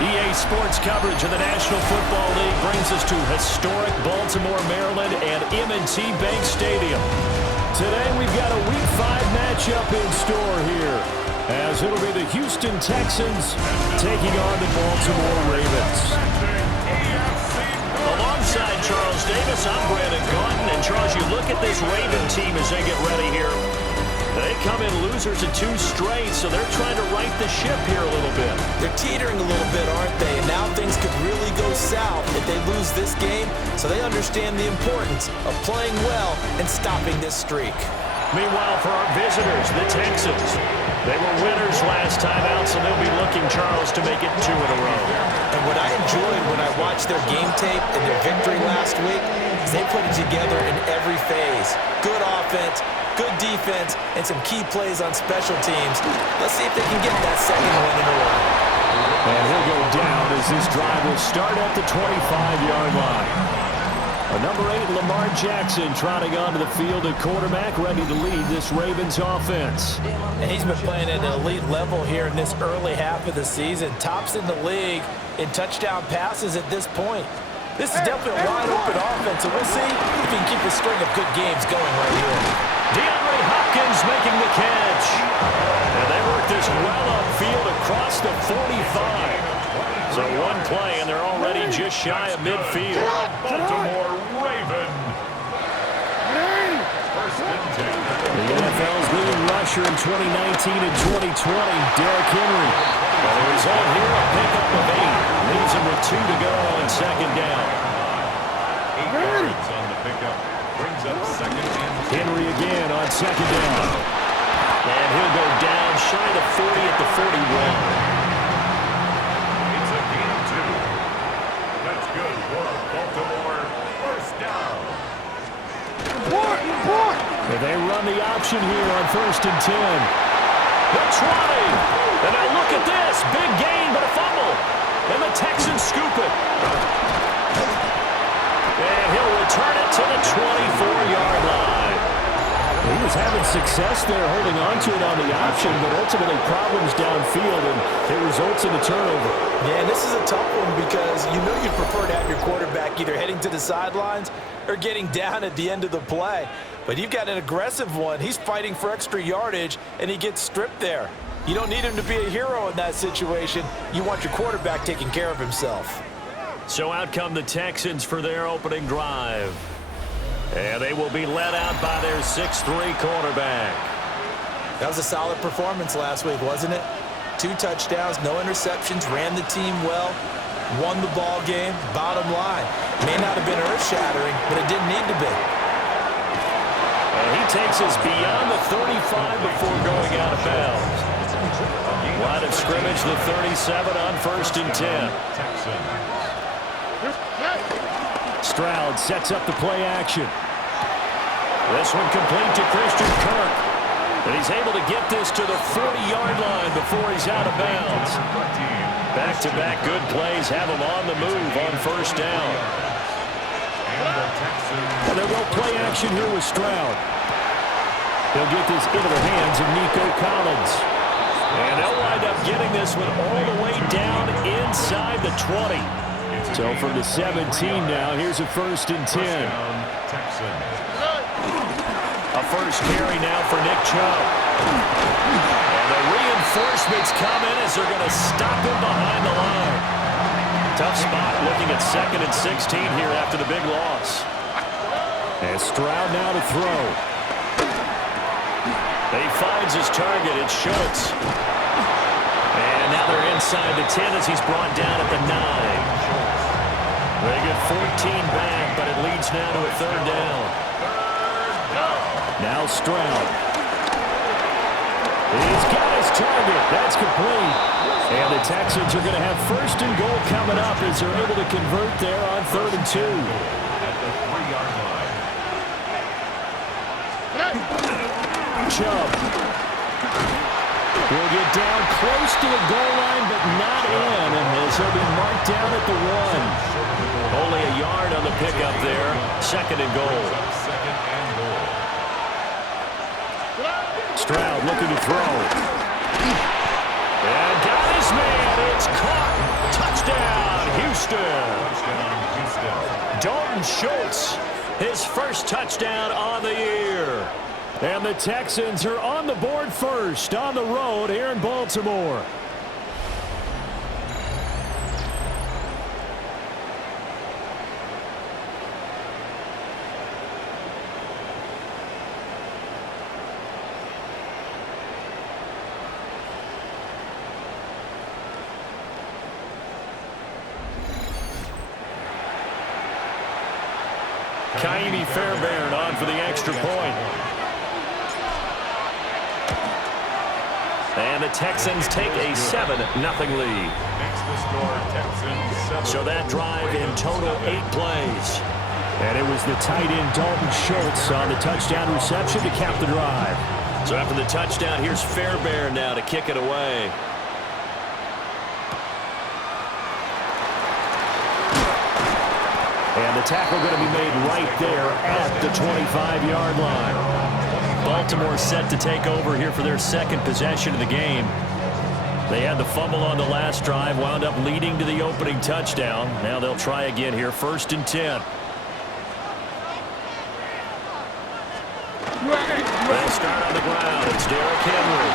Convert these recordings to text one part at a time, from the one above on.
EA Sports coverage of the National Football League brings us to historic Baltimore, Maryland, and M&T Bank Stadium. Today we've got a Week 5 matchup in store here, as it'll be the Houston Texans taking on the Baltimore Ravens. Alongside Charles Davis, I'm Brandon Gaunton. And Charles, you look at this Raven team as they get ready here. They come in losers of 2 straight, so they're trying to right the ship here a little bit. They're teetering a little bit, aren't they? And now things could really go south if they lose this game, so they understand the importance of playing well and stopping this streak. Meanwhile, for our visitors, the Texans, they were winners last time out, so they'll be looking, Charles, to make it 2 in a row. And what I enjoyed when I watched their game tape and their victory last week is they put it together in every phase. Good offense, good defense, and some key plays on special teams. Let's see if they can get that second win in a row. And he'll go down as this drive will start at the 25-yard line. Number 8, Lamar Jackson, trotting onto the field at quarterback, ready to lead this Ravens offense. And he's been playing at an elite level here in this early half of the season. Tops in the league in touchdown passes at this point. This is definitely a wide-open offense, and we'll see if he can keep a string of good games going right here. DeAndre Hopkins making the catch. And they work this well upfield across the 45. So one play, and they're already just shy of midfield. Baltimore Raven. The NFL's leading rusher in 2019 and 2020, Derrick Henry. Well, the result here, a pickup of 8. Leaves him with 2 to go on second down. 8 yards on the pickup. Brings up second and 2. Henry again on second down. And he'll go down shy of 40 at the 41. It's a gain of 2. That's good for Baltimore. First down. They run the option here on 1st and 10. The 20. And now look at this. Big gain, but a fumble. And the Texans scoop it. And he'll return it to the 24-yard line. He was having success there holding on to it on the option, but ultimately problems downfield, and it results in a turnover. Yeah, and this is a tough one because you know you'd prefer to have your quarterback either heading to the sidelines or getting down at the end of the play. But you've got an aggressive one. He's fighting for extra yardage, and he gets stripped there. You don't need him to be a hero in that situation. You want your quarterback taking care of himself. So out come the Texans for their opening drive. And they will be led out by their 6'3 quarterback. That was a solid performance last week, wasn't it? 2 touchdowns, no interceptions, ran the team well, won the ball game. Bottom line, may not have been earth-shattering, but it didn't need to be. And he takes us beyond the 35 before going out of bounds. Line of scrimmage, the 37 on 1st and 10. Stroud sets up the play action. This one complete to Christian Kirk. And he's able to get this to the 40-yard line before he's out of bounds. Back-to-back good plays have him on the move on 1st down. And they'll go play action here with Stroud. They'll get this into the hands of Nico Collins. And they'll wind up getting this one all the way down inside the 20. So from the 17 now, here's a 1st and 10. A first carry now for Nick Chubb. And the reinforcements come in as they're going to stop him behind the line. Tough spot looking at 2nd and 16 here after the big loss. And Stroud now to throw. He finds his target. It's Schultz. And now they're inside the 10 as he's brought down at the 9. They get 14 back, but it leads now to a 3rd down. Now Stroud. He's got his target. That's complete. And the Texans are going to have 1st and goal coming up as they're able to convert there on 3rd and 2. At the 3-yard line. Chubb will get down close to the goal line, but not in, as he'll be marked down at the 1. Only a yard on the pickup there. 2nd and goal. Stroud looking to throw. And got his man. It's caught. Houston. Touchdown, Houston. Dalton Schultz, his first touchdown on the year. And the Texans are on the board first on the road here in Baltimore. Kaimi Fairbairn on for the extra point. And the Texans take a 7-0 lead. Makes the score Texans 7. So that drive in total 8 plays. And it was the tight end Dalton Schultz on the touchdown reception to cap the drive. So after the touchdown, here's Fairbairn now to kick it away. And the tackle going to be made right there at the 25-yard line. Baltimore set to take over here for their second possession of the game. They had the fumble on the last drive, wound up leading to the opening touchdown. Now they'll try again here, 1st and 10. They'll start on the ground. It's Derrick Henry.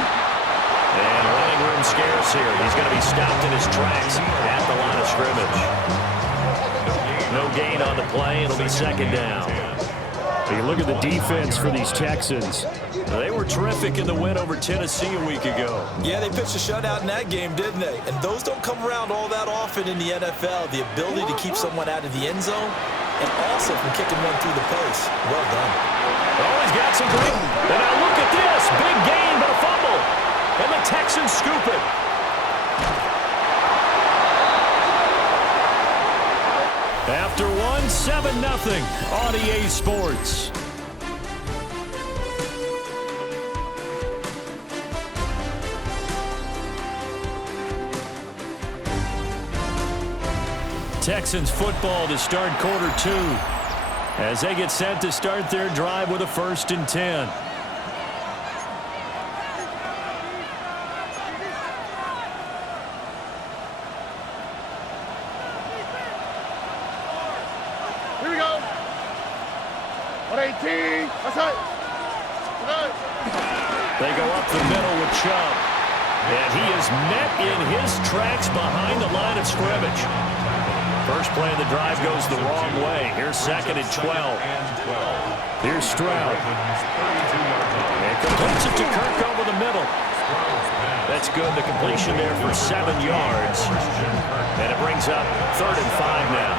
And running room scarce here. He's going to be stopped in his tracks at the line of scrimmage. No gain on the play. It'll be 2nd down. You look at the defense for these Texans. They were terrific in the win over Tennessee a week ago. Yeah, they pitched a shutout in that game, didn't they? And those don't come around all that often in the NFL. The ability to keep someone out of the end zone and also from kicking one through the post. Well done. Oh, he's got some great. And now look at this. Big gain, but a fumble. And the Texans scoop it. After one, 7-0 on EA Sports. Texans football to start quarter 2 as they get set to start their drive with a 1st and 10. Here we go. 118. That's right. They go up the middle with Chubb. And he is met in his tracks behind the line of scrimmage. First play of the drive goes the wrong way. Here's 2nd and 12. Here's Stroud. And completes it to Kirk over the middle. That's good. The completion there for 7 yards. And it brings up 3rd and 5 now.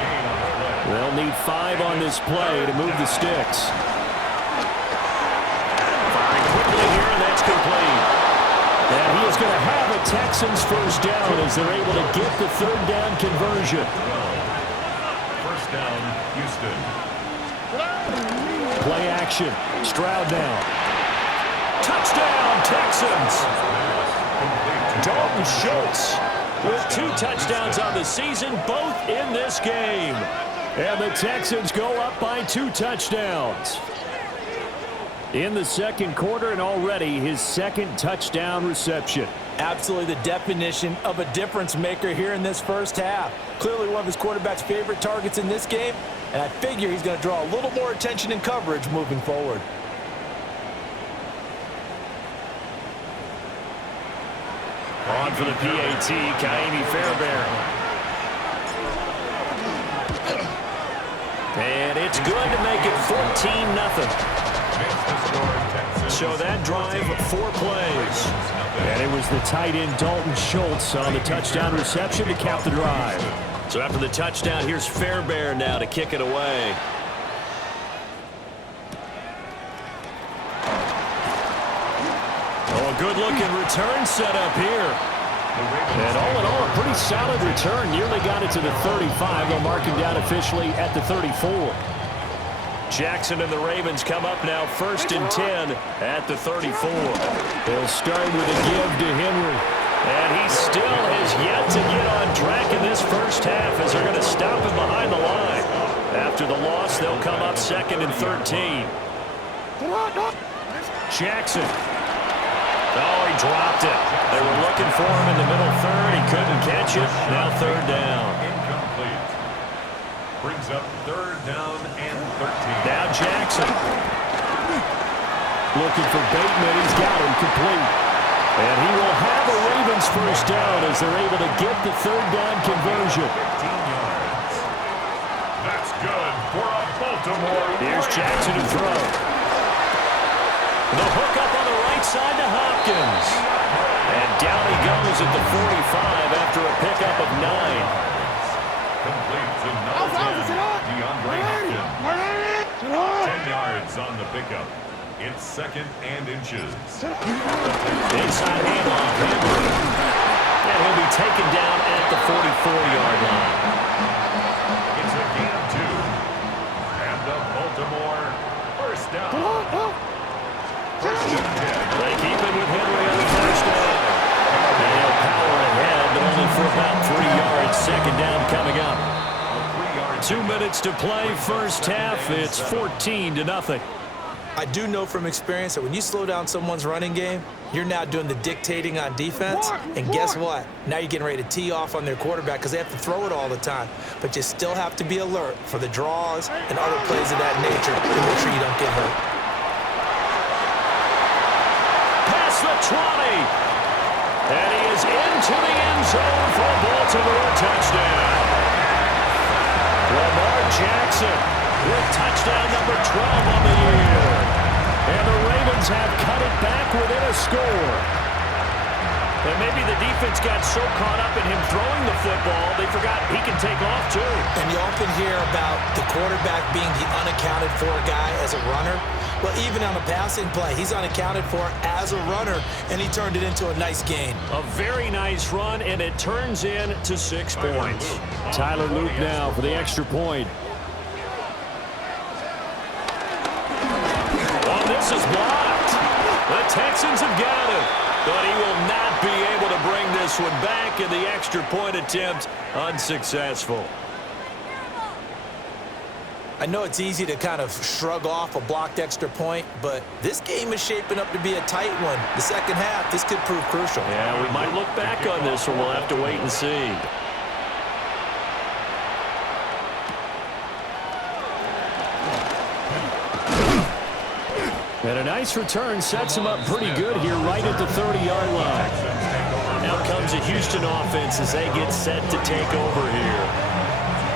They'll need 5 on this play to move the sticks. Firing quickly here, and that's complete. And he is going to have a Texans first down as they're able to get the 3rd down conversion. First down, Houston. Play action. Stroud now. Touchdown, Texans. Dalton Schultz with 2 touchdowns on the season, both in this game. And the Texans go up by 2 touchdowns. In the 2nd quarter, and already his 2nd touchdown reception. Absolutely the definition of a difference maker here in this first half. Clearly one of his quarterback's favorite targets in this game, and I figure he's going to draw a little more attention and coverage moving forward. On for the PAT, Kaimi Fairbairn. And it's good to make it 14-0. So that drive, 4 plays. And it was the tight end Dalton Schultz on the touchdown reception to cap the drive. So after the touchdown, here's Fairbairn now to kick it away. Oh, a good-looking return set up here. And all in all, a pretty solid return. Nearly got it to the 35. They'll mark him down officially at the 34. Jackson and the Ravens come up now 1st and 10 at the 34. They'll start with a give to Henry. And he still has yet to get on track in this first half as they're going to stop him behind the line. After the loss, they'll come up 2nd and 13. Jackson. Oh, he dropped it. They were looking for him in the middle 3rd. He couldn't catch it. Now 3rd down. Incomplete. Brings up 3rd down and 13. Now Jackson. Looking for Bateman. He's got him complete. And he will have a Ravens first down as they're able to get the 3rd down conversion. 15 yards. That's good for a Baltimore. Here's Jackson to throw. The hook up on the right side to Hopkins. And down he goes at the 45 after a pickup of 9. Complete to number 10, DeAndre Hopkins. 10 yards on the pickup. It's 2nd and inches. Inside handoff, Henry. And he'll be taken down at the 44-yard line. It's a gain of 2. And the Baltimore first down. First and 10. They keep it with Henry on the first down. And he'll power ahead, but only for about 3 yards. 2nd down coming up. 2 minutes to play first half. It's 14-0. I do know from experience that when you slow down someone's running game, you're now doing the dictating on defense. And guess what? Now you're getting ready to tee off on their quarterback because they have to throw it all the time. But you still have to be alert for the draws and other plays of that nature to make sure you don't get hurt. Past the 20. And he is into the end zone for a Baltimore touchdown. Lamar Jackson with touchdown number 12 on the year. And the Ravens have cut it back within a score. And maybe the defense got so caught up in him throwing the football, they forgot he can take off too. And you often hear about the quarterback being the unaccounted for guy as a runner. Well, even on a passing play, he's unaccounted for as a runner, and he turned it into a nice gain. A very nice run, and it turns into 6 points. Tyler Luke now for the extra point. Oh, this is blocked. The Texans have got it, but he will not be able to bring this one back, and the extra point attempt unsuccessful. I know it's easy to kind of shrug off a blocked extra point, but this game is shaping up to be a tight one. The second half, this could prove crucial. Yeah, we might look back on this one. We'll have to wait and see. And a nice return sets him up pretty good here right at the 30-yard line. Now comes a Houston offense as they get set to take over here.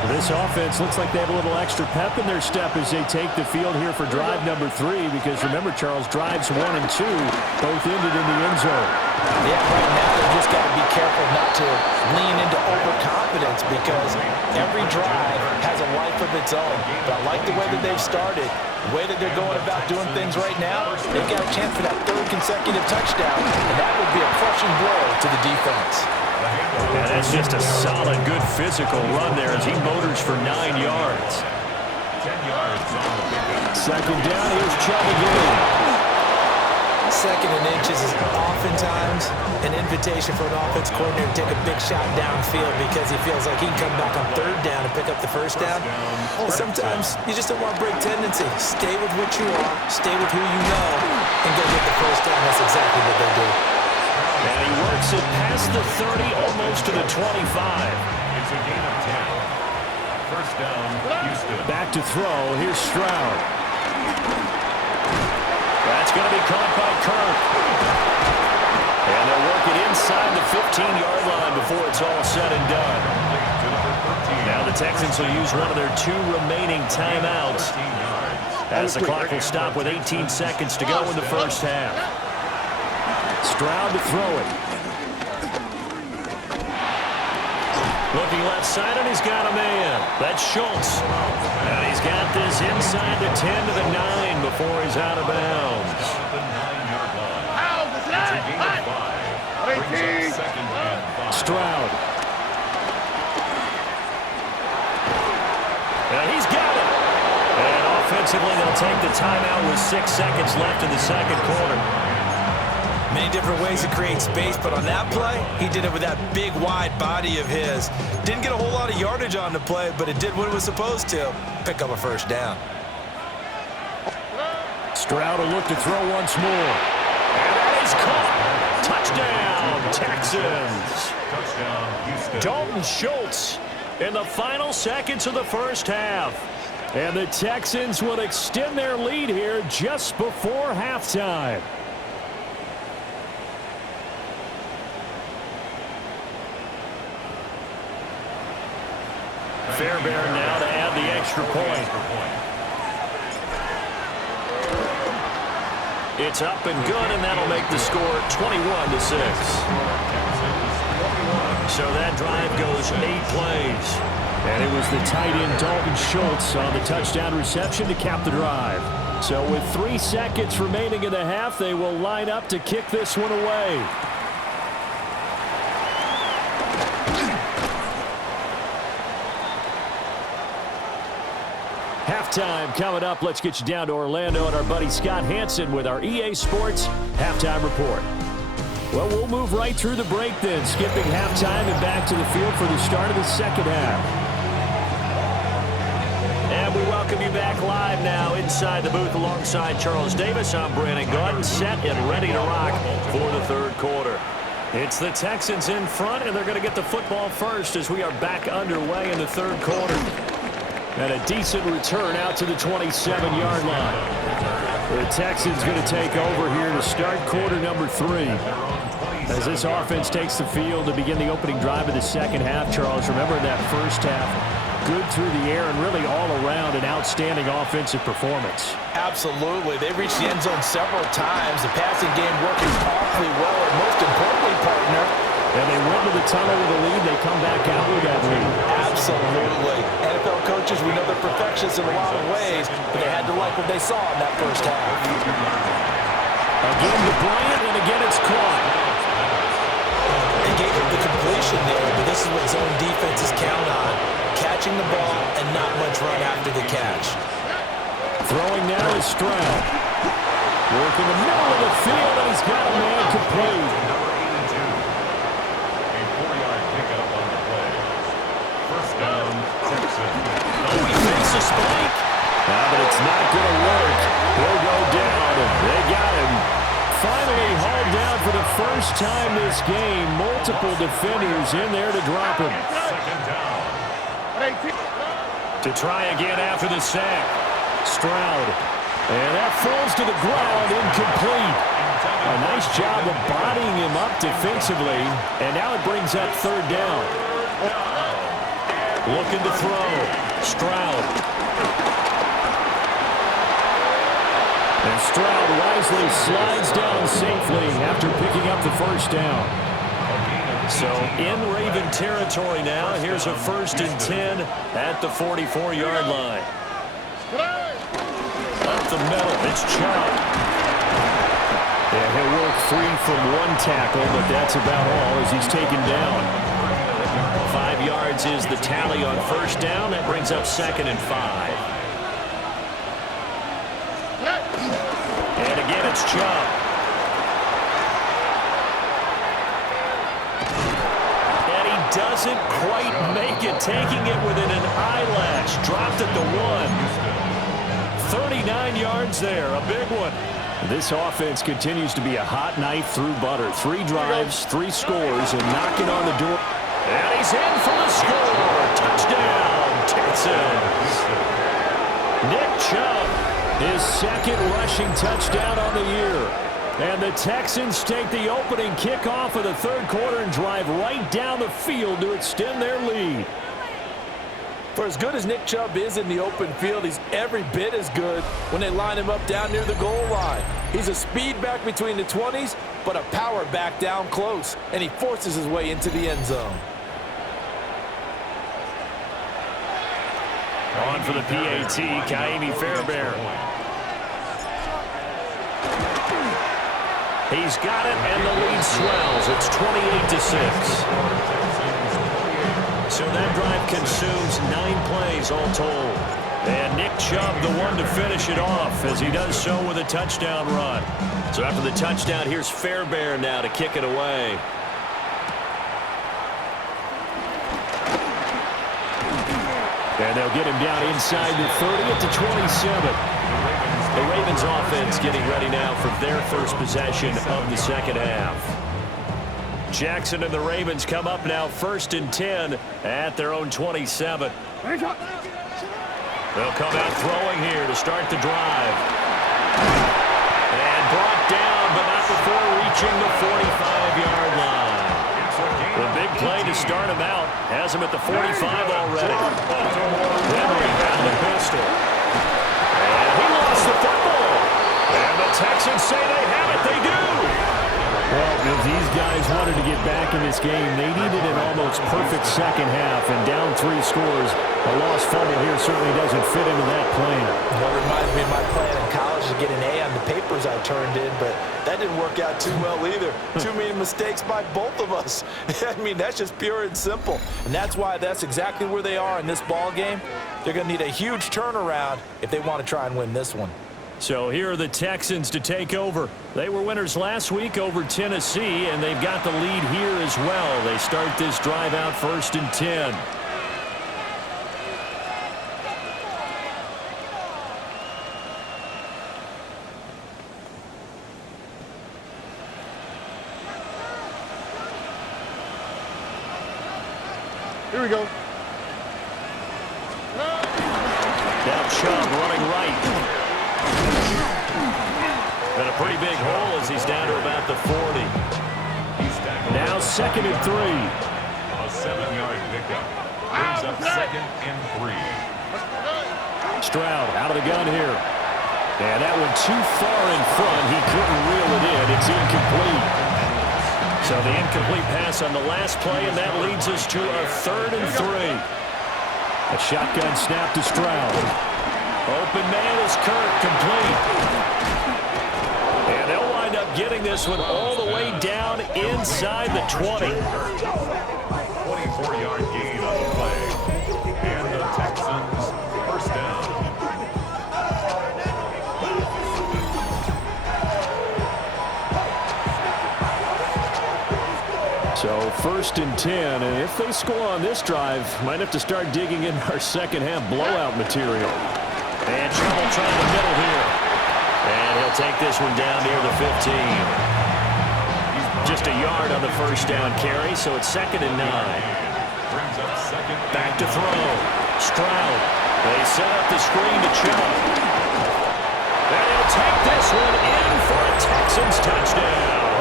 This offense looks like they have a little extra pep in their step as they take the field here for drive number 3, because remember, Charles, drives 1 and 2 both ended in the end zone. Yeah, right now they just got to be careful not to lean into overconfidence, because every drive has a life of its own. But I like the way that they've started, the way that they're going about doing things right now. They've got a chance for that 3rd consecutive touchdown, and that would be a crushing blow to the defense. Yeah, that's just a solid, good physical run there as he motors for 9 yards. 10 yards on the pickup. 2nd down, here's Chubb again. 2nd and inches is oftentimes an invitation for an offense coordinator to take a big shot downfield because he feels like he can come back on 3rd down and pick up the first down. But sometimes you just don't want to break tendency. Stay with what you are, stay with who you know, and go get the first down. That's exactly what they do. And he works it past the 30, almost to the 25. It's a gain of 10. First down, Houston. Back to throw. Here's Stroud. That's going to be caught by Kirk. And they'll work it inside the 15-yard line before it's all said and done. Now the Texans will use one of their 2 remaining timeouts as the clock will stop with 18 seconds to go in the first half. Stroud to throw it. Looking left side, and he's got a man. That's Schultz. And he's got this inside the 10 to the 9 before he's out of bounds. Stroud. And he's got it. And offensively, they'll take the timeout with 6 seconds left in the second quarter. Many different ways to create space, but on that play, he did it with that big, wide body of his. Didn't get a whole lot of yardage on the play, but it did what it was supposed to. Pick up a first down. Stroud will look to throw once more. And that is caught. Touchdown, Texans. Touchdown, Houston. Dalton Schultz in the final seconds of the first half. And the Texans will extend their lead here just before halftime. Fairbairn now to add the extra point. It's up and good, and that'll make the score 21-6. So that drive goes 8 plays. And it was the tight end Dalton Schultz on the touchdown reception to cap the drive. So with 3 seconds remaining in the half, they will line up to kick this one away. Halftime coming up. Let's get you down to Orlando and our buddy Scott Hansen with our EA Sports Halftime Report. Well, we'll move right through the break then, skipping halftime and back to the field for the start of the second half. And we welcome you back live now inside the booth alongside Charles Davis. I'm Brandon Gordon, set and ready to rock for the third quarter. It's the Texans in front, and they're going to get the football first as we are back underway in the third quarter. And a decent return out to the 27-yard line. The Texans going to take over here to start quarter number 3. As this offense takes the field to begin the opening drive of the second half, Charles, remember in that first half, good through the air and really all around an outstanding offensive performance. Absolutely. They reached the end zone several times. The passing game working awfully well, and most importantly, partner. And they went to the tunnel with a lead. They come back out with that lead. Absolutely. NFL coaches, we know they're perfectionists in a lot of ways, but they had to like what they saw in that first half. Again to Bryant, and again it's caught. They gave up the completion there, but this is what zone defenses count on. Catching the ball and not much run after the catch. Throwing now is Stroud. Working the middle of the field, and he's got a man complete. A 4-yard pickup on the play. First down, Texans. Oh, he fakes a spike. But it's not going to work. He'll go down, and they got him. Finally hauled down for the first time this game. Multiple defenders in there to drop him. Second down. To try again after the sack. Stroud. And that falls to the ground, incomplete. A nice job of bodying him up defensively. And now it brings up third down. Looking to throw. Stroud. And Stroud wisely slides down safely after picking up the first down. So in Raven territory now. Here's a 1st and 10 at the 44-yard line. Up the middle, it's Chubb. Yeah, he'll work free from one tackle, but that's about all as he's taken down. 5 yards is the tally on first down. That brings up 2nd and 5. And again, it's Chubb. And he doesn't quite make it, taking it within an eyelash. Dropped at the 1. 39 yards there, a big one. This offense continues to be a hot knife through butter. 3 drives, 3 scores, and knocking on the door. And he's in for the score. Touchdown, Texans. Nick Chubb, his 2nd rushing touchdown on the year. And the Texans take the opening kickoff of the third quarter and drive right down the field to extend their lead. For as good as Nick Chubb is in the open field, he's every bit as good when they line him up down near the goal line. He's a speed back between the 20s, but a power back down close, and he forces his way into the end zone. On for the PAT, Kaimi Fairbairn. He's got it, and the lead swells. It's 28-6. So that drive consumes 9 plays all told. And Nick Chubb, the one to finish it off, as he does so with a touchdown run. So after the touchdown, here's Fairbairn now to kick it away. And they'll get him down inside the 30 at the 27. The Ravens offense getting ready now for their first possession of the second half. Jackson and the Ravens come up now 1st and 10 at their own 27. They'll come out throwing here to start the drive. And brought down, but not before reaching the 45-yard line. The big play to start him out has him at the 45 already. Henry out the pistol. And he lost the football. And the Texans say they have it. They do. Well, if these guys wanted to get back in this game, they needed an almost perfect second half, and down 3 scores. A lost fumble here certainly doesn't fit into that plan. Well, it reminds me of my plan in college to get an A on the papers I turned in, but that didn't work out too well either. Too many mistakes by both of us. I mean, that's just pure and simple. And that's why that's exactly where they are in this ball game. They're going to need a huge turnaround if they want to try and win this one. So here are the Texans to take over. They were winners last week over Tennessee, and they've got the lead here as well. They start this drive out 1st and 10. Here we go. Now Chubb running right. Got a pretty big hole as he's down to about the 40. Now 2nd and 3. A 7-yard pickup. Brings up 2nd and 3. Stroud out of the gun here. And that one too far in front. He couldn't reel it in. It's incomplete. So the incomplete pass on the last play, and that leads us to a 3rd and 3. A shotgun snap to Stroud. Open man is Kirk, complete. And they'll wind up getting this one all the way down inside the 20. 24-yard gain on the play. And the Texans first down. So 1st and 10, and if they score on this drive, might have to start digging in our second half blowout material. And trouble trying the middle here. And he'll take this one down near the 15. Just a yard on the first down carry, so it's 2nd and 9. Brings up 2nd. Back to throw. Stroud. They set up the screen to Chubb. And he'll take this one in for a Texans touchdown.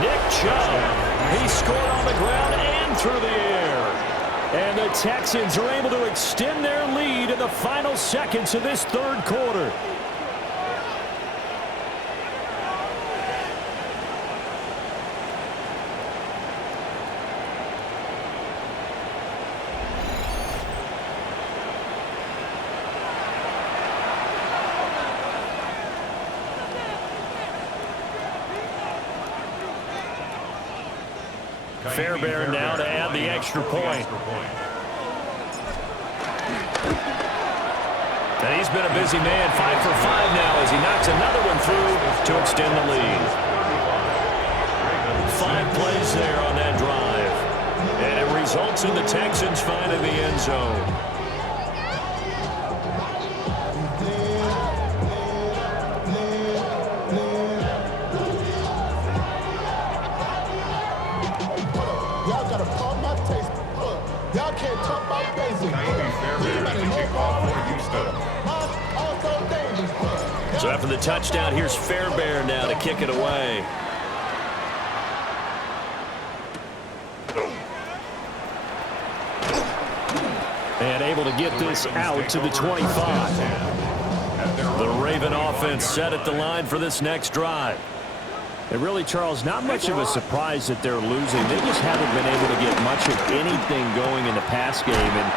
Nick Chubb. He scored on the ground and through the air. And the Texans are able to extend their lead in the final seconds of this 3rd quarter. Fairbairn now to add the extra point. And he's been a busy man, 5 for 5 now as he knocks another one through to extend the lead. 5 plays there on that drive. And it results in the Texans finding the end zone. Y'all can't talk about basic. So after the touchdown, here's Fairbairn now to kick it away. And able to get this out to the 25. The Raven offense set at the line for this next drive. And really, Charles, not much of a surprise that they're losing. They just haven't been able to get much of anything going in the pass game. And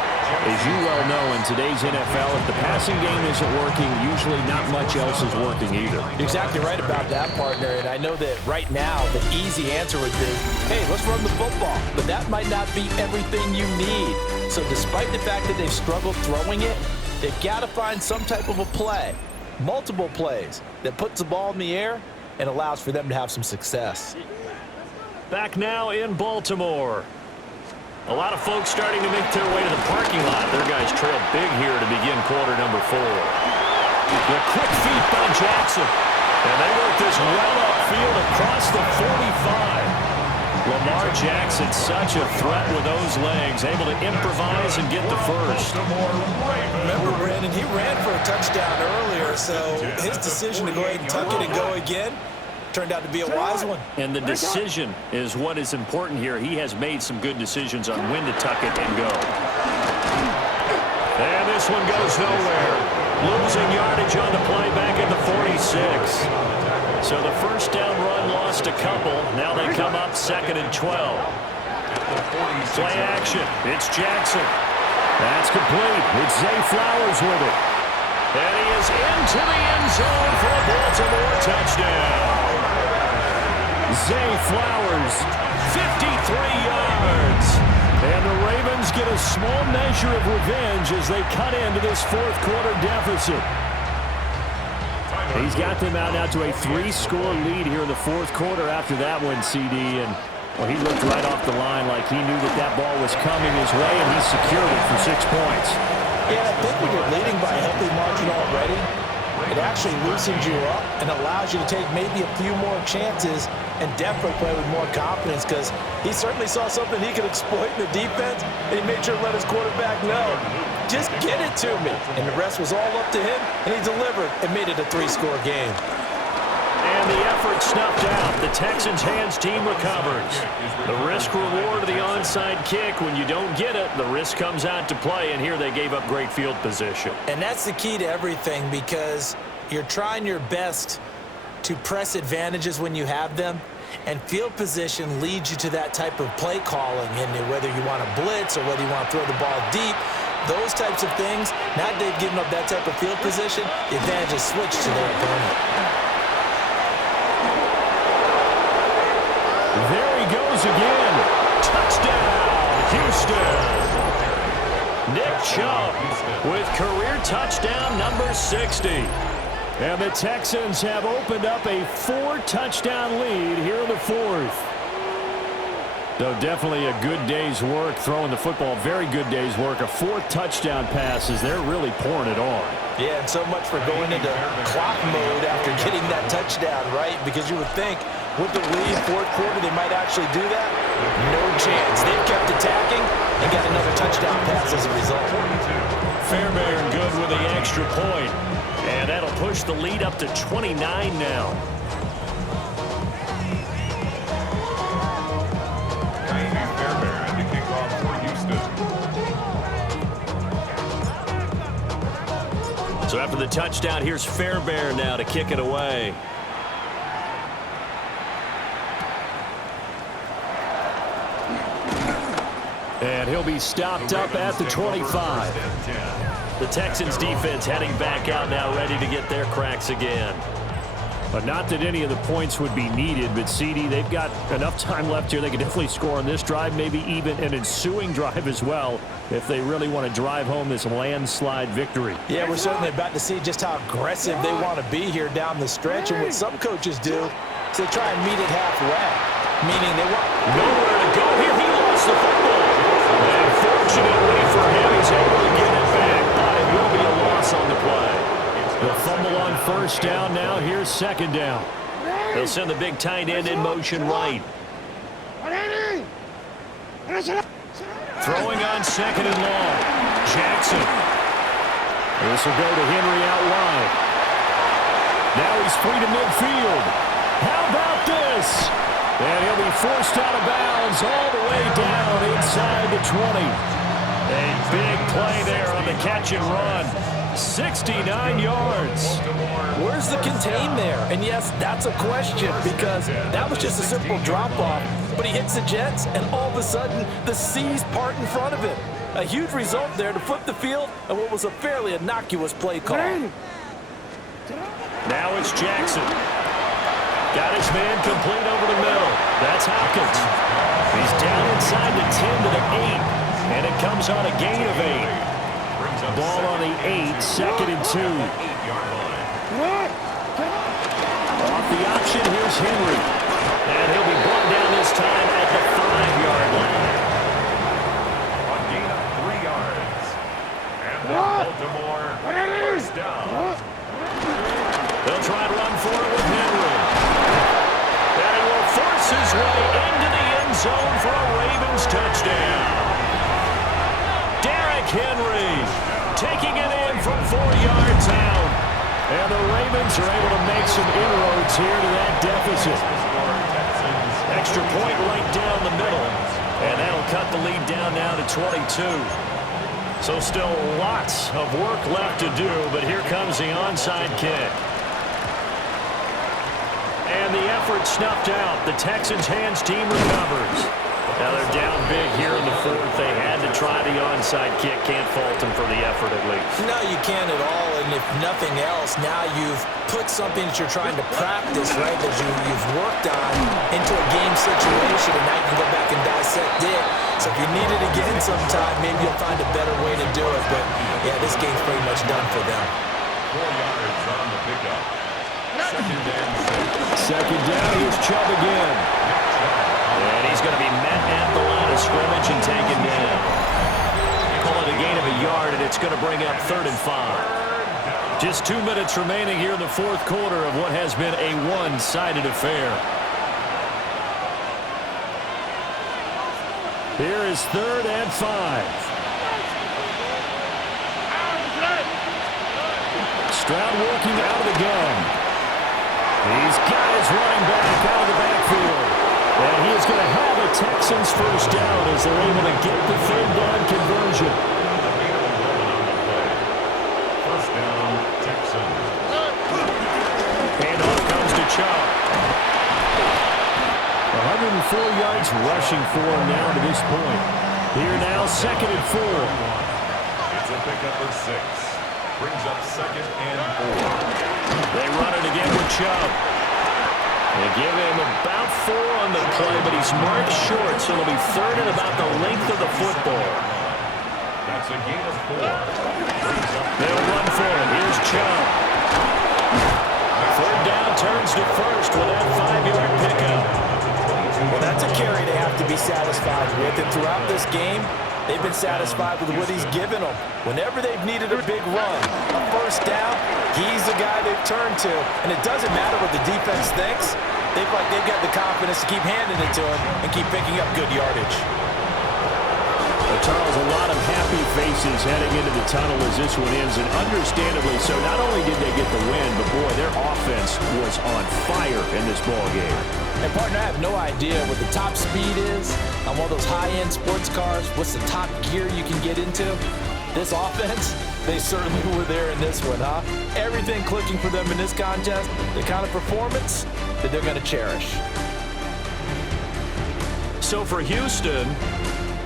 as you well know, in today's NFL, if the passing game isn't working, usually not much else is working either. You're exactly right about that, partner. And I know that right now the easy answer would be, hey, let's run the football. But that might not be everything you need. So despite the fact that they've struggled throwing it, they've got to find some type of a play, multiple plays, that puts the ball in the air and allows for them to have some success. Back now in Baltimore. A lot of folks starting to make their way to the parking lot. Their guys trail big here to begin quarter number 4. The quick feet by Jackson. And they work this well upfield across the 45. Lamar Jackson, such a threat with those legs, able to improvise and get the first. Remember, Brandon, he ran for a touchdown earlier, so his decision to go ahead and tuck it and go again turned out to be a wise one. And the decision is what is important here. He has made some good decisions on when to tuck it and go. And this one goes nowhere. Losing yardage on the play back at the 46. So the first down run lost a couple. Now they come up 2nd and 12. Play action. It's Jackson. That's complete. It's Zay Flowers with it. And he is into the end zone for a Baltimore touchdown. Zay Flowers, 53 yards. And the Ravens get a small measure of revenge as they cut into this fourth quarter deficit. He's got them out now to a 3-score lead here in the fourth quarter after that one, CD. And well, he looked right off the line like he knew that that ball was coming his way, and he secured it for 6 points. Yeah, I think when you're leading by a healthy margin already, it actually loosens you up and allows you to take maybe a few more chances and definitely play with more confidence, because he certainly saw something he could exploit in the defense, and he made sure to let his quarterback know, just get it to me. And the rest was all up to him, and he delivered and made it a 3-score game. And the effort snuffed out. The Texans' hands team recovers. The risk-reward of the onside kick. When you don't get it, the risk comes out to play, and here they gave up great field position. And that's the key to everything, because you're trying your best to press advantages when you have them, and field position leads you to that type of play calling, and whether you want to blitz or whether you want to throw the ball deep, those types of things. Now that they've given up that type of field position, the advantage is switched to their opponent. There he goes again. Touchdown, Houston. Nick Chubb with career touchdown number 60. And the Texans have opened up a 4-touchdown lead here in the fourth. So definitely a good day's work throwing the football. Very good day's work. A 4th touchdown pass as they're really pouring it on. Yeah, and so much for going into clock mode after getting that touchdown, right? Because you would think with the lead, fourth quarter, they might actually do that. No chance. They've kept attacking and got another touchdown pass as a result. Fairbairn good with the extra point. And that'll push the lead up to 29 now. Fairbairn to kick off for Houston. So after the touchdown, here's Fairbairn now to kick it away. And he'll be stopped up at the 25. The Texans defense heading back out now, ready to get their cracks again. But not that any of the points would be needed, but CD, they've got enough time left here. They can definitely score on this drive, maybe even an ensuing drive as well, if they really want to drive home this landslide victory. Yeah, we're certainly about to see just how aggressive they want to be here down the stretch. And what some coaches do is they try and meet it halfway, meaning they want nowhere to go here. He lost the football. And fortunately for him, he's able to get it back, but it will be a loss on the play. The fumble on first down now. Here's second down. They'll send the big tight end in motion right. Throwing on second and long. Jackson. This will go to Henry out wide. Now he's free to midfield. How about this? And he'll be forced out of bounds all the way down inside the 20. A big play there on the catch and run. 69 yards. Where's the contain there? And yes, that's a question, because that was just a simple drop-off. But he hits the Jets, and all of a sudden, the seas part in front of him. A huge result there to flip the field and what was a fairly innocuous play call. Now it's Jackson. Got his man complete over the middle. That's Hopkins. He's down inside the 10 to the 8. And it comes on a gain of 8. Ball on the 8, second and 2. Off the option, here's Henry. And he'll be brought down this time at the 5-yard line. A gain of 3 yards. And Baltimore first down. They'll try to run for it with Henry. And he will force his way into the end zone for a Ravens touchdown. Derrick Henry taking it in from 4 yards out. And the Ravens are able to make some inroads here to that deficit. Extra point right down the middle. And that'll cut the lead down now to 22. So still lots of work left to do, but here comes the onside kick. And the effort snuffed out. The Texans' hands team recovers. Now they're down big here in the fourth. They had to try the onside kick. Can't fault them for the effort at least. No, you can't at all. And if nothing else, now you've put something that you're trying to practice, right, that you've worked on into a game situation, and now you can go back and dissect it. So if you need it again sometime, maybe you'll find a better way to do it. But, yeah, this game's pretty much done for them. 4 yards on the pickup. Second and 6. Second down, here's Chubb again. And he's going to be met at the line of scrimmage and taken down. Call it a gain of a yard, and it's going to bring up 3rd and 5. Just 2 minutes remaining here in the fourth quarter of what has been a one-sided affair. Here is 3rd and 5. Stroud working out of the gun. These guys running back out of the backfield. And he is going to have a Texans first down as they're able to get the 3rd down conversion. First down, Texans. Handoff comes to Chubb. 104 yards rushing for him now to this point. Here now, 2nd and 4. It's a pickup of 6. Brings up 2nd and 4. They run it again with Chubb. They give him about 4 on the play, but he's marked short, so it'll be 3rd and about the length of the football. That's a gain of 4. They'll run for it. Here's Chubb. 3rd down, turns to first with that 5-yard pickup. Well, that's a carry they have to be satisfied with. And throughout this game, they've been satisfied with what he's given them. Whenever they've needed a big run, a first down, he's the guy they've turned to. And it doesn't matter what the defense thinks. They've got the confidence to keep handing it to him and keep picking up good yardage. Charles, a lot of happy faces heading into the tunnel as this one ends, and understandably so. Not only did they get the win, but boy, their offense was on fire in this ball game. And partner, I have no idea what the top speed is on one of those high-end sports cars. What's the top gear you can get into? This offense, they certainly were there in this one, huh? Everything clicking for them in this contest, the kind of performance that they're going to cherish. So for Houston,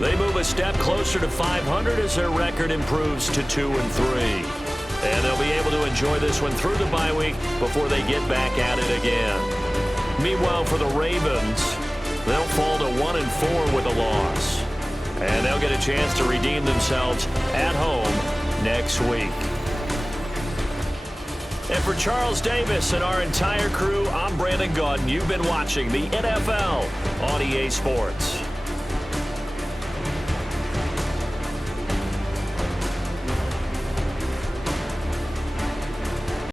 they move a step closer to 500 as their record improves to 2-3. And they'll be able to enjoy this one through the bye week before they get back at it again. Meanwhile, for the Ravens, they'll fall to 1-4 with a loss. And they'll get a chance to redeem themselves at home next week. And for Charles Davis and our entire crew, I'm Brandon Gaudin. You've been watching the NFL on EA Sports.